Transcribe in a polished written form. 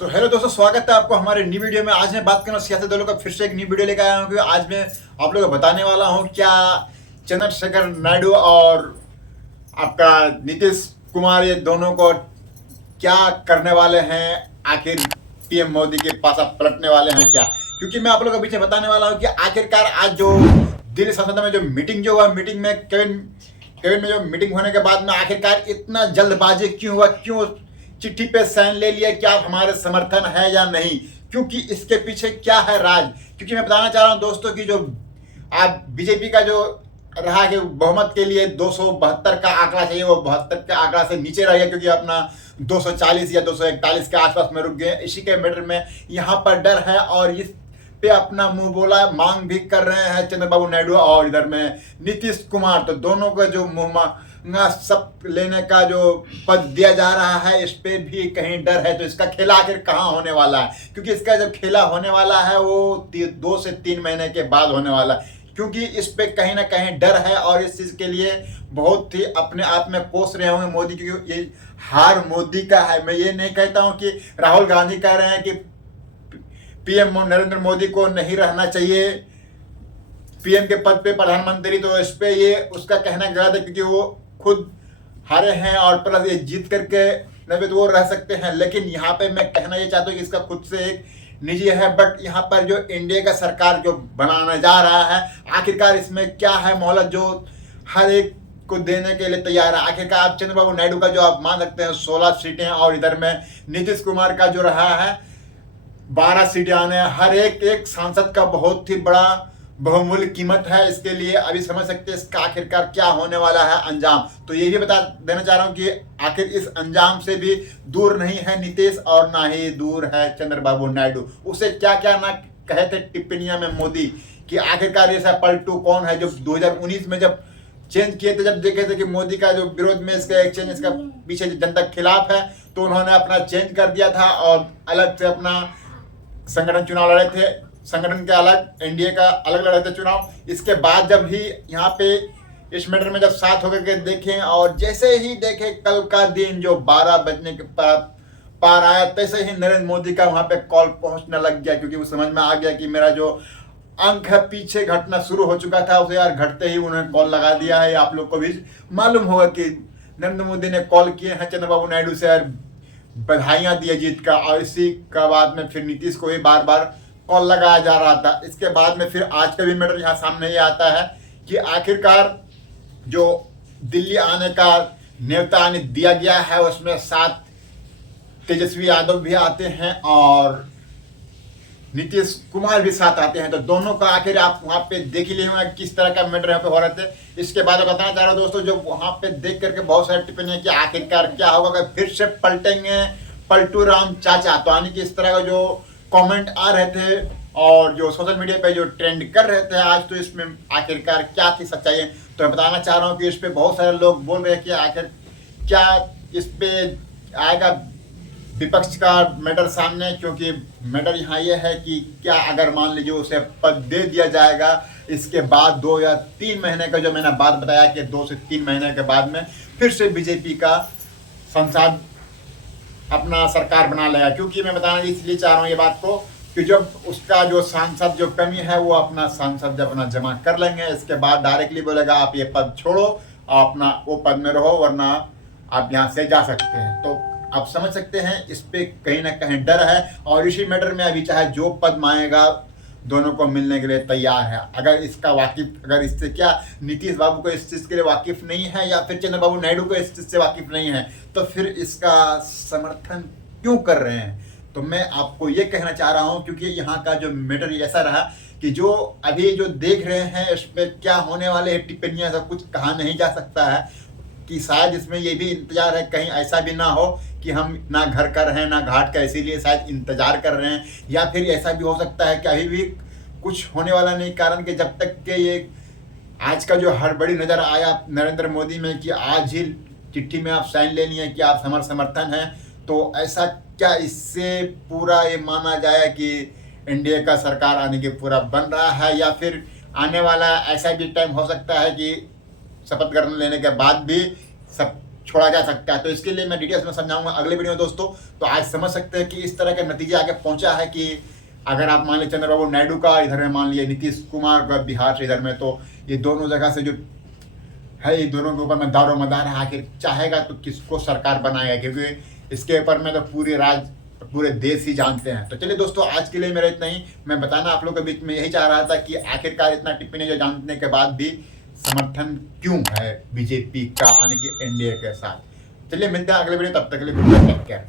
तो हेलो दोस्तों, स्वागत है आपको हमारे न्यू वीडियो में। आज मैं बात करना सियासत दलों का फिर से एक न्यू वीडियो लेकर आया हूँ। आज मैं आप लोगों को बताने वाला हूँ क्या चंद्रशेखर नायडू और आपका नीतीश कुमार ये दोनों को क्या करने वाले हैं। आखिर पीएम मोदी के पास आप पलटने वाले हैं क्या? क्योंकि मैं आप लोगों को पीछे बताने वाला हूँ कि आखिरकार आज जो दिल्ली संसद में जो मीटिंग जो हुआ, मीटिंग में केविन केविन में जो मीटिंग होने के बाद में आखिरकार इतना जल्दबाजी क्यों हुआ, क्यों चिट्ठी पे साइन ले लिया कि आप हमारे समर्थन है या नहीं, क्योंकि इसके पीछे क्या है राज। क्योंकि मैं बताना चाह रहा हूं दोस्तों कि जो आप बीजेपी का जो रहा कि बहुमत के लिए 272 का आंकड़ा चाहिए, वो 72 के आंकड़ा से नीचे रह गया, क्योंकि अपना 240 या 241 के आसपास में रुक गए। इसी के मैटर में यहाँ पर डर है और इस पे अपना मुंह बोला मांग भी कर रहे हैं चंद्रबाबू नायडू और इधर में नीतीश कुमार। तो दोनों का जो मुंह सब लेने का जो पद दिया जा रहा है, इस पे भी कहीं डर है। तो इसका खेला आखिर कहाँ होने वाला है? क्योंकि इसका जब खेला होने वाला है वो 2 से 3 महीने के बाद होने वाला है, क्योंकि इस पे कहीं ना कहीं डर है और इस चीज के लिए बहुत ही अपने आप में कोस रहे होंगे मोदी, क्योंकि ये हार मोदी का है। मैं ये नहीं कहता हूं कि राहुल गांधी कह रहे हैं कि पीएम नरेंद्र मोदी को नहीं रहना चाहिए पीएम के पद पे, प्रधानमंत्री। तो इस पे ये उसका कहना गलत है, क्योंकि वो खुद हारे हैं और प्लस ये जीत करके नवे तो वो रह सकते हैं। लेकिन यहाँ पे मैं कहना ये चाहता हूँ कि इसका खुद से एक निजी है, बट यहाँ पर जो इंडिया का सरकार जो बनाने जा रहा है, आखिरकार इसमें क्या है मोहलत जो हर एक को देने के लिए तैयार है। आखिरकार आप चंद्रबाबू नायडू का जो आप मान सकते हैं 16 सीटें और इधर में नीतीश कुमार का जो रहा है 12 सीटें आने, हर एक सांसद का बहुत ही बड़ा बहुमूल्य कीमत है। इसके लिए अभी समझ सकते हैं इसका आखिरकार क्या होने वाला है अंजाम। तो ये भी बता देना चाह रहा हूं कि आखिर इस अंजाम से भी दूर नहीं है नीतीश और ना ही दूर है चंद्रबाबू नायडू। उसे क्या क्या ना कहे थे टिप्पणियां में मोदी कि आखिरकार ऐसा पलटू कौन है। जो 2019 में जब चेंज किए थे, जब देखे थे कि मोदी का जो विरोध में इसका एक चेंज, इसका पीछे जनता के खिलाफ है, तो उन्होंने अपना चेंज कर दिया था और अलग से अपना संगठन चुनाव लड़े थे। संगठन के अलग, एनडीए का अलग लड़े थे चुनाव। इसके बाद जब ही यहाँ पे इस मैटर में जब साथ होकर के देखें और जैसे ही देखे कल का दिन जो 12 बजने के पार आया, तैसे ही नरेंद्र मोदी का वहां पे कॉल पहुंचने लग गया, क्योंकि वो समझ में आ गया कि मेरा जो अंक है पीछे घटना शुरू हो चुका था, उसे यार घटते ही उन्होंने कॉल लगा दिया है। आप लोग को भी मालूम होगा कि नरेंद्र मोदी ने कॉल किए हैं चंद्रबाबू नायडू से यार बधाइयां दिए जीत का, और इसी का बाद में फिर नीतीश को भी बार बार कॉल लगाया जा रहा था। इसके बाद में फिर आज का भी मैटर यहाँ सामने ये आता है कि आखिरकार जो दिल्ली आने का न्योता दिया गया है, उसमें 7 तेजस्वी यादव भी आते हैं और नीतीश कुमार भी साथ आते हैं। तो दोनों का आखिर आप वहां पे देख ही लेंगे किस तरह का मैटर यहाँ पे हो रहे थे। इसके बाद बताना चाह रहा हूँ दोस्तों, जो वहां पे देख करके बहुत सारी टिप्पणियां कि आखिरकार क्या होगा, अगर फिर से पलटेंगे पलटू राम चाचा। तो यानी कि इस तरह का जो कमेंट आ रहे थे और जो सोशल मीडिया पे जो ट्रेंड कर रहे थे आज, तो इसमें आखिरकार क्या थी सच्चाई। तो मैं बताना चाह रहा हूँ कि इस पे बहुत सारे लोग बोल रहे हैं कि आखिर क्या इस पे आएगा विपक्ष का मैटर सामने, क्योंकि मैटर यहाँ ये है कि क्या अगर मान लीजिए उसे पद दे दिया जाएगा, इसके बाद 2 या 3 महीने का जो मैंने बात बताया कि 2 से 3 महीने के बाद में फिर से बीजेपी का संसद अपना सरकार बना लेगा। क्योंकि मैं बताना इसलिए चाह रहा हूँ ये बात को कि जब उसका जो सांसद जो कमी है वो अपना सांसद जब अपना जमा कर लेंगे, इसके बाद डायरेक्टली बोलेगा आप ये पद छोड़ो, आप अपना वो पद में रहो, वरना आप यहाँ से जा सकते हैं। तो आप समझ सकते हैं इस पे कहीं ना कहीं डर है और इसी मैटर में अभी चाहे जो पद मांगेगा दोनों को मिलने के लिए तैयार है। अगर इसका वाकिफ, अगर इससे क्या नीतीश बाबू को इस चीज़ के लिए वाकिफ नहीं है या फिर चंद्रबाबू नायडू को इस चीज़ से वाकिफ नहीं है, तो फिर इसका समर्थन क्यों कर रहे हैं? तो मैं आपको ये कहना चाह रहा हूँ, क्योंकि यहाँ का जो मैटर ऐसा रहा कि जो अभी जो देख रहे हैं इसमें क्या होने वाले हैं टिप्पणियाँ, सब कुछ कहा नहीं जा सकता है। कि शायद इसमें ये भी इंतजार है कहीं ऐसा भी ना हो कि हम ना घर का रहें ना घाट का, इसीलिए शायद इंतजार कर रहे हैं। या फिर ऐसा भी हो सकता है कि अभी भी कुछ होने वाला नहीं, कारण कि जब तक के ये आज का जो हड़बड़ी नज़र आया नरेंद्र मोदी में कि आज ही चिट्ठी में आप साइन लेनी है कि आप समर्थन हैं, तो ऐसा क्या इससे पूरा ये माना जाए कि एनडीए का सरकार आने के पूरा बन रहा है, या फिर आने वाला ऐसा भी टाइम हो सकता है कि शपथ ग्रहण लेने के बाद भी सब छोड़ा जा सकता है। तो इसके लिए मैं डिटेल्स में समझाऊंगा अगले वीडियो में दोस्तों। तो आज समझ सकते हैं कि इस तरह का नतीजा आगे पहुंचा है कि अगर आप मान लीजिए चंद्रबाबू नायडू का इधर में मान लीजिए नीतीश कुमार का बिहार से इधर में, तो ये दोनों जगह से जो है ये दोनों के ऊपर में दारो मदार है, आखिर चाहेगा तो किसको सरकार बनाएगा, क्योंकि इसके ऊपर में तो पूरे देश ही जानते हैं। तो चलिए दोस्तों, आज के लिए मेरा इतना ही। मैं बताना आप लोग के बीच में यही चाह रहा था कि आखिरकार इतना टिप्पणी जो जानने के बाद भी समर्थन क्यों है बीजेपी का, यानी कि एनडीए के साथ। चलिए मिलते हैं अगले वीडियो, तब तक के लिए टेक केयर।